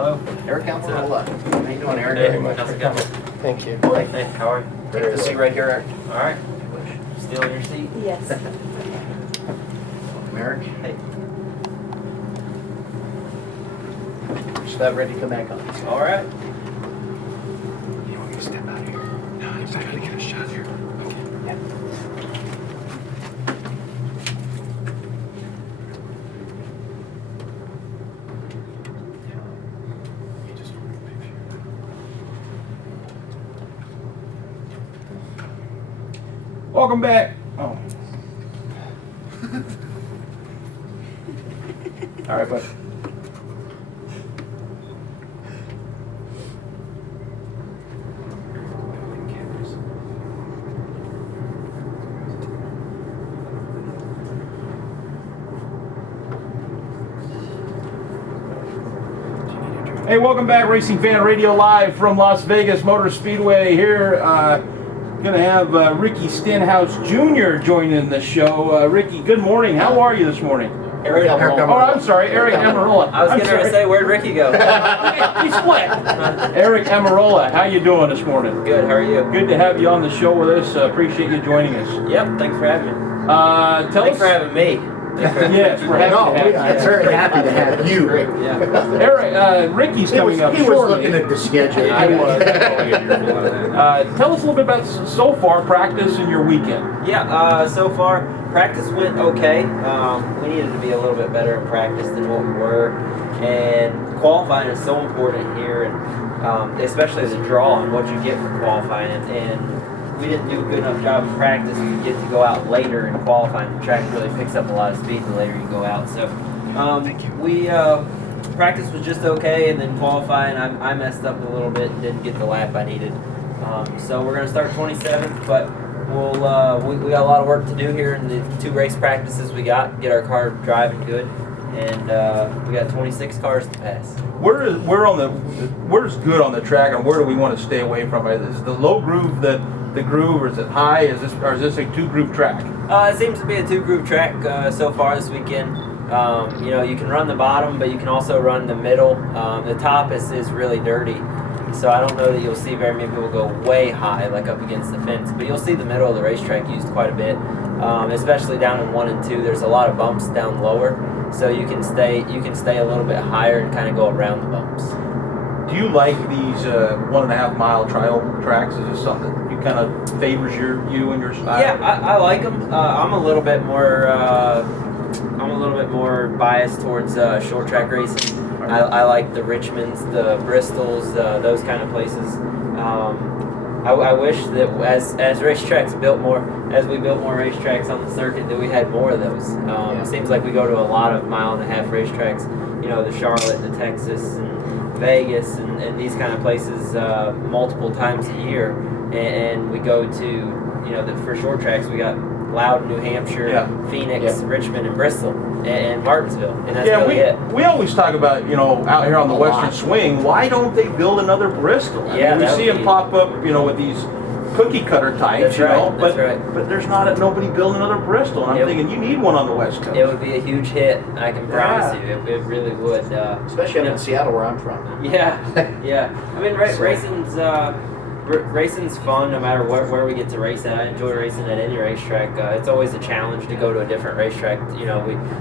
Hello. Aric Almirola. How you doing, Aric? Hey, how's it going? Thank you. Hey, how are you? Take the seat right here, Aric. All right. Still in your seat? Yes. Welcome, Aric. Hey. Just about ready to come back on. All right. You want me to step out here? No, I gotta get a shot here. Okay. Yeah. You just want a picture. Welcome back. Oh. All right, bud. Hey, welcome back, Racing Fan Radio live from Las Vegas Motor Speedway here. Going to have Ricky Stenhouse Jr. joining the show. Ricky, good morning. How are you this morning? Aric Almirola. Oh, I'm sorry, Aric Almirola. I was getting ready to say, where'd Ricky go? He split. Aric Almirola, how you doing this morning? Good, how are you? Good to have you on the show with us. Appreciate you joining us. Yep, thanks for having me. Tell Thanks us. for having me. Yes, we're happy to have you. I'm very happy to have you. Yeah. Eric, Ricky's coming up He was shortly. looking at the schedule. I was. Tell us a little bit about so far practice and your weekend. Yeah, so far, practice went okay. We needed to be a little bit better in practice than what we were. And qualifying is so important here, and especially as a draw on what you get for qualifying. And we didn't do a good enough job of practice. We get to go out later in qualifying. The track really picks up a lot of speed the later you go out. So we practice was just okay, and then qualifying I messed up a little bit and didn't get the lap I needed. So we're going to start 27th, but we got a lot of work to do here in the 2 race practices we got. Get our car driving good, and we got 26 cars to pass. Where's good on the track, and where do we want to stay away from it? Is the low groove the groove, or is it high? Is this a 2-groove track? It seems to be a 2-groove track so far this weekend. You can run the bottom, but you can also run the middle. The top is really dirty, so I don't know that you'll see very many people go way high, like up against the fence. But you'll see the middle of the racetrack used quite a bit, especially down in 1 and 2. There's a lot of bumps down lower, so you can stay a little bit higher and kind of go around the bumps. Do you like these 1.5 mile trial tracks? Is this something that kind of favors you and your style? Yeah, I like them. I'm a little bit more biased towards short track racing. I like the Richmonds, the Bristols, those kind of places. I wish that as racetracks as we built more racetracks on the circuit, that we had more of those. It seems like we go to a lot of 1.5 mile racetracks. The Charlotte, the Texas, and Vegas, and these kind of places multiple times a year. And we go to, for short tracks, we got Loudon, New Hampshire, Phoenix, Richmond, and Bristol, and Martinsville, and that's really it. We always talk about, out here on the Western Swing, why don't they build another Bristol? I mean, we see them pop up, with these cookie cutter types, but there's nobody building another Bristol, and I'm thinking you need one on the West Coast. It would be a huge hit, I can promise you. It really would. Especially up in Seattle, where I'm from. Yeah. I mean, racing's fun no matter where we get to race at. I enjoy racing at any racetrack. It's always a challenge to go to a different racetrack.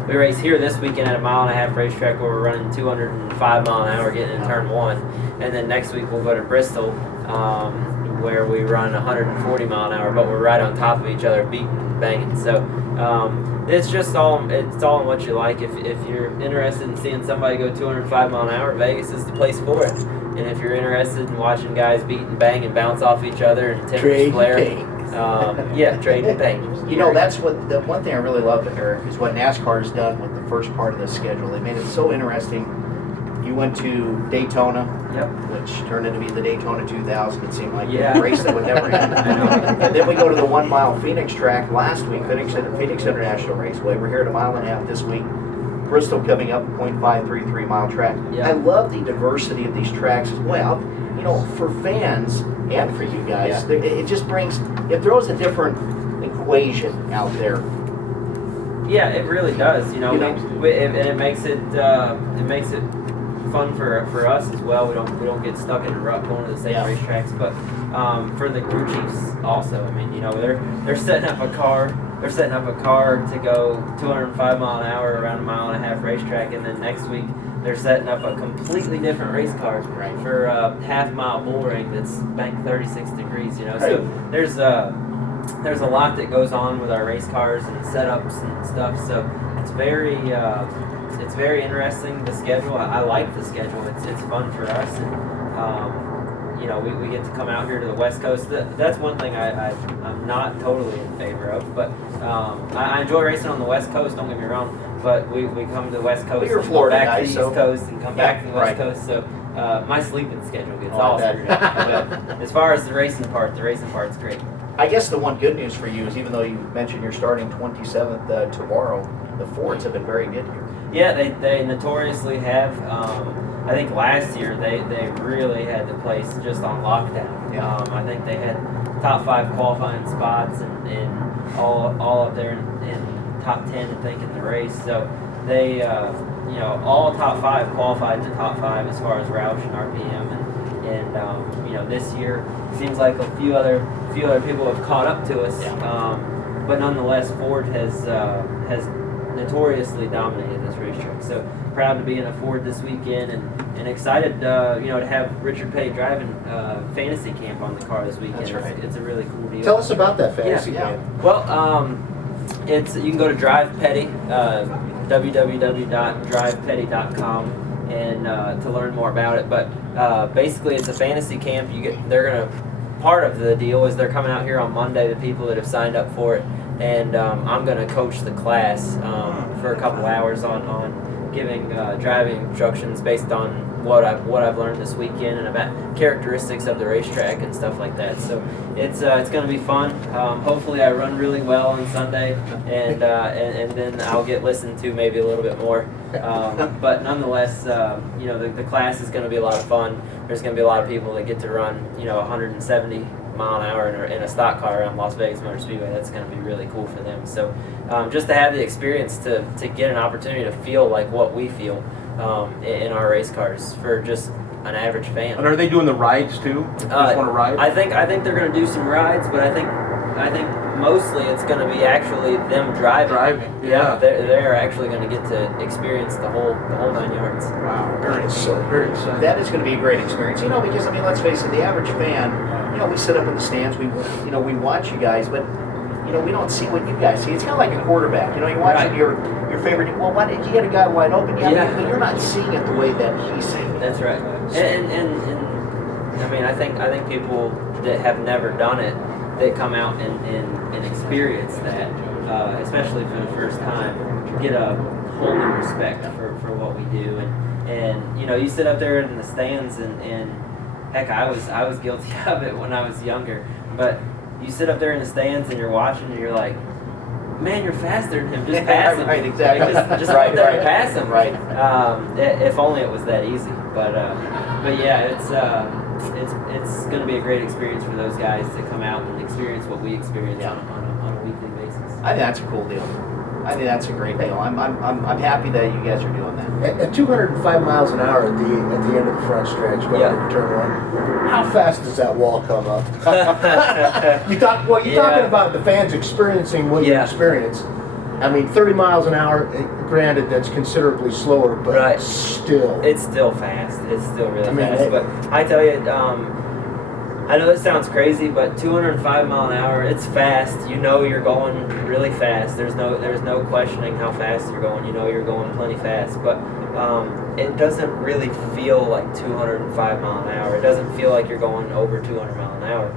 We race here this weekend at a 1.5 mile racetrack where we're running 205 mile an hour getting in turn 1, and then next week we'll go to Bristol where we run 140 mile an hour, but we're right on top of each other, beating and banging. So it's just all in what you like. If you're interested in seeing somebody go 205 mile an hour, Vegas is the place for it. And if you're interested in watching guys beat and bang and bounce off each other and tempers flare, trade and paint. That's the one thing I really love, Aric, is what NASCAR has done with the first part of the schedule. They made it so interesting. You went to Daytona, which turned into be the Daytona 2000. It seemed like a race that would never end. And then we go to the 1 mile Phoenix track last week, Phoenix International Raceway. We're here at a 1.5 mile this week. Bristol coming up, 0.533 mile track. I love the diversity of these tracks as well. For fans and for you guys, it just throws a different equation out there. Yeah, it really does. It makes it fun for us as well. We don't get stuck in a rut going to the same racetracks, but for the crew chiefs also. I mean, they're setting up a car. They're setting up a car to go 205 mile an hour around a mile and a half racetrack, and then next week they're setting up a completely different race car for a half-mile bull ring that's banked 36 degrees. So there's a lot that goes on with our race cars and setups and stuff. So it's very interesting, the schedule. I like the schedule. It's fun for us, and we get to come out here to the West Coast. That's one thing I'm not totally in favor of, but I enjoy racing on the West Coast, don't get me wrong, but we come to the West Coast and go back to the East Coast and come back to the West Coast, so my sleeping schedule gets all screwed up. But as far as the racing part's great. I guess the one good news for you is, even though you mentioned you're starting 27th tomorrow, the Fords have been very good here. Yeah, they notoriously have. I think last year they really had the place just on lockdown. Yeah. I think they had top 5 qualifying spots and all up there in top 10, I think, in the race. So they, all top 5 qualified to top 5 as far as Roush and RPM, and this year seems like a few other people have caught up to us. Yeah. But nonetheless, Ford has notoriously dominated this racetrack. So proud to be in a Ford this weekend, and excited to have Richard Petty driving fantasy camp on the car this weekend. That's right. It's a really cool deal. Tell us about that fantasy camp. Well, you can go to Drive Petty, www.drivepetty.com, and to learn more about it. But basically, it's a fantasy camp. Part of the deal is they're coming out here on Monday, the people that have signed up for it, and I'm going to coach the class for a couple hours on giving driving instructions based on what I've learned this weekend and about characteristics of the racetrack and stuff like that. So it's going to be fun. Hopefully I run really well on Sunday, and then I'll get listened to maybe a little bit more. But nonetheless, the class is going to be a lot of fun. There's going to be a lot of people that get to run 170 mile an hour in a stock car around Las Vegas Motor Speedway. That's going to be really cool for them. So just to have the experience to get an opportunity to feel like what we feel in our race cars for just an average fan. And are they doing the rides too? Just want to ride? I think they're going to do some rides, but I think mostly it's going to be actually them driving. Yeah. They're actually going to get to experience the whole 9 yards. Wow, Very exciting. that is going to be a great experience. Because let's face it, the average fan, we sit up in the stands, we watch you guys, but we don't see what you guys see. It's kind of like a quarterback. You're watching your favorite. Well, why did you get a guy wide open? But you're not seeing it the way that he's seeing it. That's right. And I mean, I think people that have never done it, that come out and experience that, especially for the first time, get a whole new respect for what we do. And you sit up there in the stands and heck, I was guilty of it when I was younger, but you sit up there in the stands and you're watching and you're like, man, you're faster than him. Just pass him. Right, exactly. Just right there and pass him. Right. If only it was that easy. But yeah, it's going to be a great experience for those guys to come out and experience what we experience on a weekly basis. I think that's a cool deal. I think that's a great deal. I'm happy that you guys are doing that. At 205 miles an hour at the end of the front stretch, going into turn 1, how fast does that wall come up? You're talking about the fans experiencing what you experience. I mean, 30 miles an hour, granted, that's considerably slower, but still. It's still fast. It's still really fast. But I tell you, I know this sounds crazy, but 205 mile an hour, it's fast. You're going really fast. There's no questioning how fast you're going. You're going plenty fast. But it doesn't really feel like 205 mile an hour. It doesn't feel like you're going over 200 mile an hour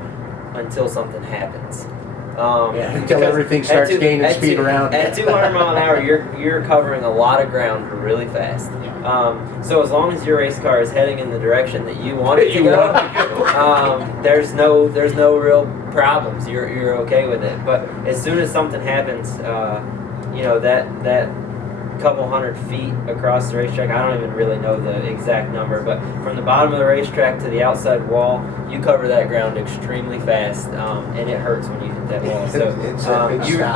until something happens. Until everything starts gaining speed around. At 200 mile an hour, you're covering a lot of ground really fast. So as long as your race car is heading in the direction that you want it to go, there's no real problems. You're okay with it. But as soon as something happens, that couple hundred feet across the racetrack, I don't even really know the exact number, but from the bottom of the racetrack to the outside wall, you cover that ground extremely fast, and it hurts when you hit that wall. So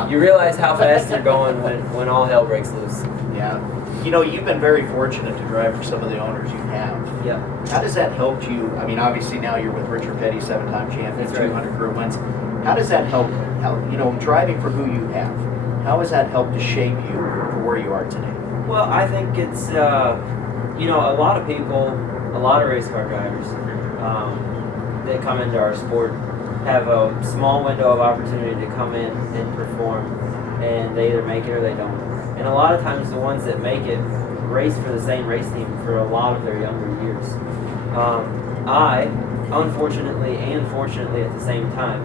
you realize how fast you're going when all hell breaks loose. Yeah. You know, you've been very fortunate to drive for some of the owners you have. Yep. How does that help you? I mean, obviously now you're with Richard Petty, 7-time champion, That's right. 200 career wins. How does that help? You know, driving for who you have. How has that helped to shape you for where you are today? Well, I think it's, you know, a lot of people, a lot of race car drivers that come into our sport have a small window of opportunity to come in and perform, and they either make it or they don't. And a lot of times the ones that make it race for the same race team for a lot of their younger years. I, unfortunately and fortunately at the same time,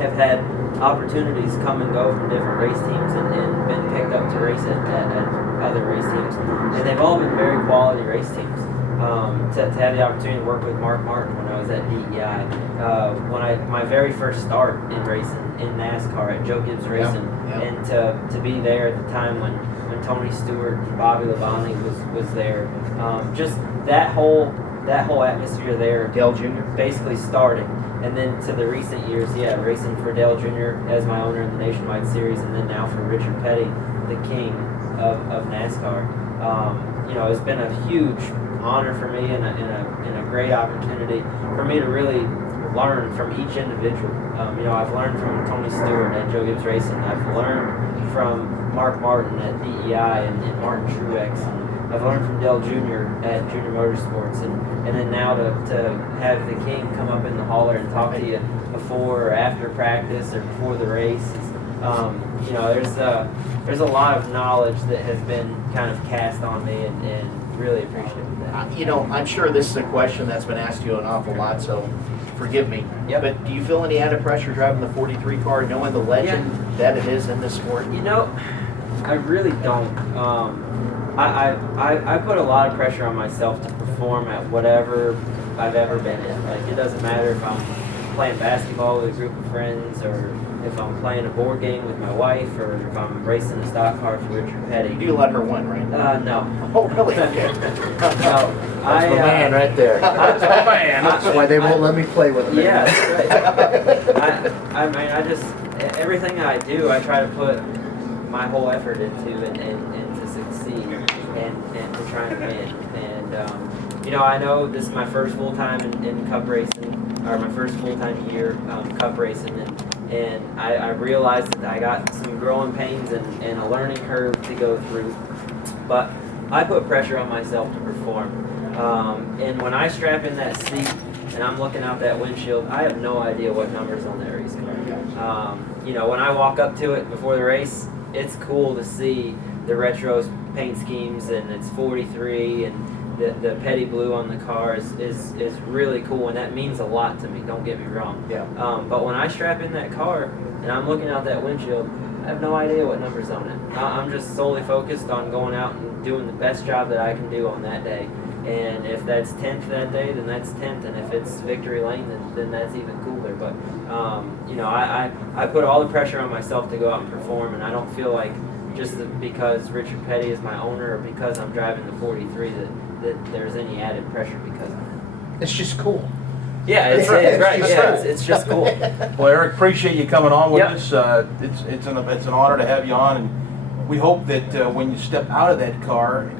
have had opportunities come and go from different race teams and been picked up to race at other race teams. And they've all been very quality race teams. To have the opportunity to work with Mark Martin when I was at DEI, my very first start in racing in NASCAR at Joe Gibbs Racing, and to be there at the time when Tony Stewart and Bobby Labonte was there, just that whole atmosphere there. Dale Jr. basically starting, and then to the recent years, racing for Dale Jr. as my owner in the Nationwide Series, and then now for Richard Petty, the king of NASCAR. You know, it's been a huge honor for me and a great opportunity for me to really learn from each individual. You know, I've learned from Tony Stewart at Joe Gibbs Racing. I've learned from Mark Martin at DEI and Martin Truex. I've learned from Dale Jr. at Junior Motorsports, and then now to have the king come up in the hauler and talk to you before or after practice or before the race. You know, there's a lot of knowledge that has been kind of cast on me, and really appreciate that. You know, I'm sure this is a question that's been asked you an awful lot, so forgive me. Yep. But do you feel any added pressure driving the 43 car, knowing the legend that it is in this sport? You know, I really don't. I put a lot of pressure on myself to perform at whatever I've ever been in. Like, it doesn't matter if I'm playing basketball with a group of friends, or if I'm playing a board game with my wife, or if I'm racing a stock car for Richard Petty. You do let her win, right? No. Oh, really? No. That's my man right there. That's my man. That's why they won't let me play with him. Yeah, that's right. I mean, I just, everything I do, I try to put my whole effort into and to succeed and to try and win. And, you know, I know this is my first full time in Cup racing, or my first full time year Cup racing, and I realized that I got some growing pains and a learning curve to go through. But I put pressure on myself to perform. And when I strap in that seat and I'm looking out that windshield, I have no idea what number's on that race car. You know, when I walk up to it before the race, it's cool to see the retro paint schemes, and it's 43, and the petty blue on the car is really cool, and that means a lot to me, don't get me wrong. Yeah. But when I strap in that car and I'm looking out that windshield, I have no idea what number's on it. I'm just solely focused on going out and doing the best job that I can do on that day. And if that's 10th that day, then that's 10th. And if it's victory lane, then that's even cooler. But, you know, I put all the pressure on myself to go out and perform, and I don't feel like just because Richard Petty is my owner or because I'm driving the 43 that there's any added pressure because of it. It's just cool. Yeah, it's right. Yeah, it's just cool. Well, Aric, appreciate you coming on with Yep. us. It's an honor to have you on, and we hope that when you step out of that car,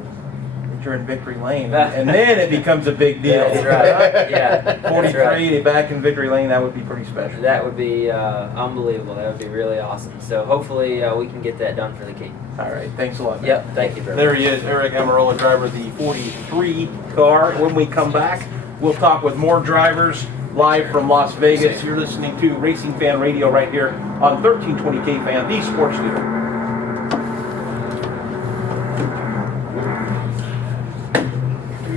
that you're in victory lane, and then it becomes a big deal. That's right. Yeah, 43 right. back in victory lane, that would be pretty special. That would be unbelievable. That would be really awesome. So hopefully we can get that done for the king. All right, thanks a lot, man. Yep, thank you, brother. There he is, Aric Almirola, driver of the 43 car. When we come back, we'll talk with more drivers live from Las Vegas. You're listening to Racing Fan Radio right here on 1320 K-Fan, the sports leader.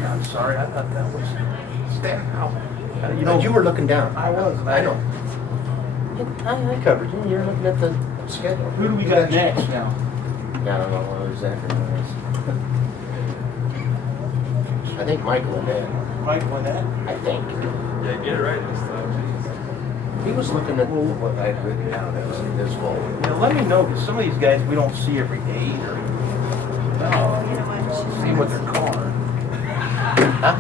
I'm sorry, I thought that was Stan. You know, you were looking down. I was. I know. I covered you. You're looking at the schedule. Who do we got next now? I don't know what his acronym is. I think Michael and Dan. Michael and that? I think. Yeah, get it right this time. He was looking at what I'd written down as this fall. Now, let me know, because some of these guys we don't see every day or see what their car. Huh?